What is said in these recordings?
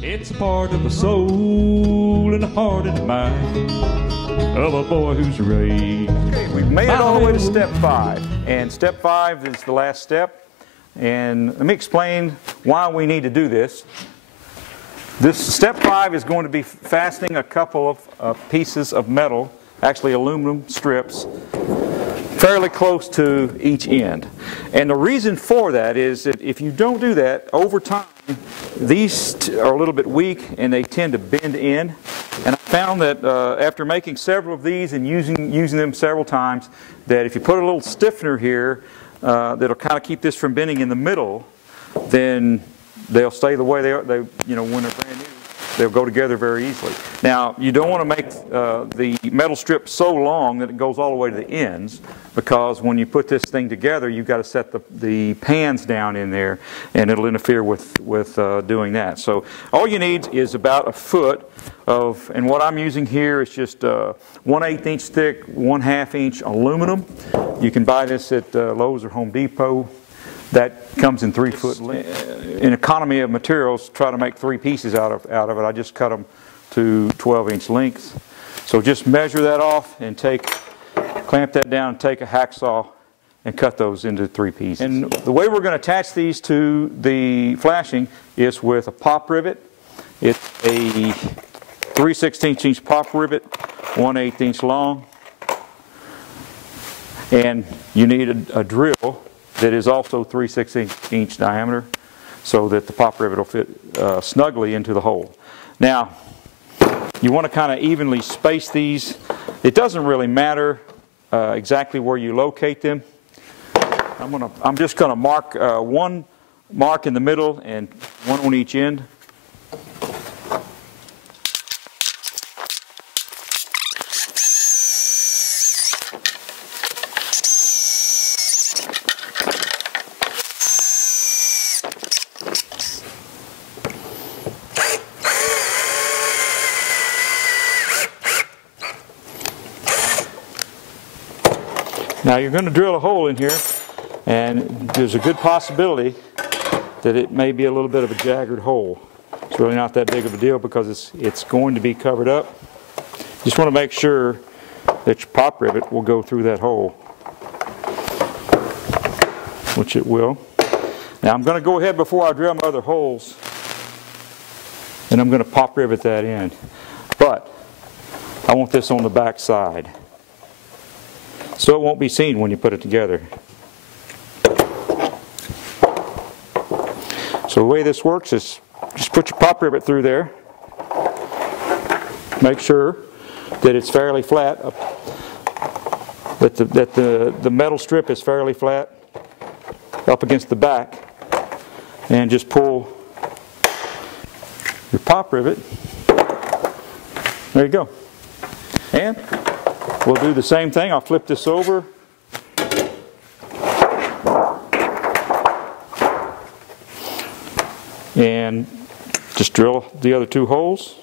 It's a part of the soul and the heart and the mind of a boy who's raised. Okay, we've made it all the way to step 5, and step 5 is the last step. And let me explain why we need to do this. This step 5 is going to be fastening a couple of pieces of metal, actually aluminum strips, fairly close to each end. And the reason for that is that if you don't do that, over time, these are a little bit weak and they tend to bend in. And I found that after making several of these and using them several times, that if you put a little stiffener here that'll kind of keep this from bending in the middle, then they'll stay the way they are. When they're brand new, they'll go together very easily. Now, you don't want to make the metal strip so long that it goes all the way to the ends, because when you put this thing together, you've got to set the pans down in there, and it'll interfere with doing that. So all you need is about a foot of, and what I'm using here is just 1/8 inch thick, 1/2 inch aluminum. You can buy this at Lowe's or Home Depot. That comes in 3-foot length. In economy of materials, try to make 3 pieces out of it. I just cut them to 12-inch lengths. So just measure that off and clamp that down and take a hacksaw and cut those into 3 pieces. And the way we're going to attach these to the flashing is with a pop rivet. It's a 3/16 inch pop rivet, 1/8 inch long. And you need a drill that is also 3/16 inch diameter, so that the pop rivet will fit snugly into the hole. Now, you want to kind of evenly space these. It doesn't really matter exactly where you locate them. I'm just going to mark one mark in the middle and one on each end. Now you're going to drill a hole in here, and there's a good possibility that it may be a little bit of a jagged hole. It's really not that big of a deal because it's going to be covered up. Just want to make sure that your pop rivet will go through that hole, which it will. Now I'm going to go ahead before I drill my other holes, and I'm going to pop rivet that in. But I want this on the back side, so it won't be seen when you put it together. So the way this works is just put your pop rivet through there. Make sure that it's fairly flat, that the metal strip is fairly flat up against the back, and just pull your pop rivet. There you go. And we'll do the same thing. I'll flip this over. And just drill the other 2 holes.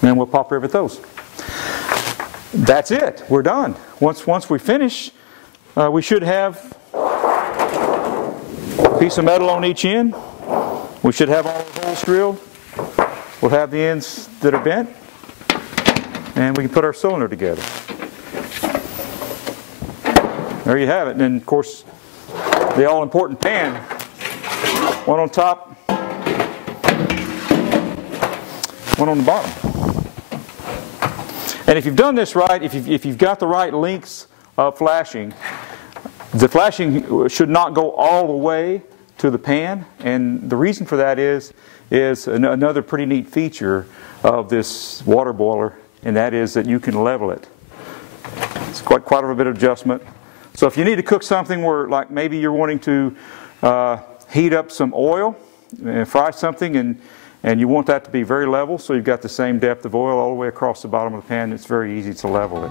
And we'll pop rivet those. That's it. We're done. Once we finish, we should have a piece of metal on each end. We should have all the holes drilled. We'll have the ends that are bent, and we can put our cylinder together. There you have it. And then, of course, the all-important pan. One on top, one on the bottom. And if you've done this right, if you've got the right lengths of flashing, the flashing should not go all the way to the pan. And the reason for that is another pretty neat feature of this water boiler, and that is that you can level it. It's quite a bit of adjustment. So if you need to cook something where, like, maybe you're wanting to heat up some oil and fry something, and you want that to be very level, so you've got the same depth of oil all the way across the bottom of the pan, it's very easy to level it.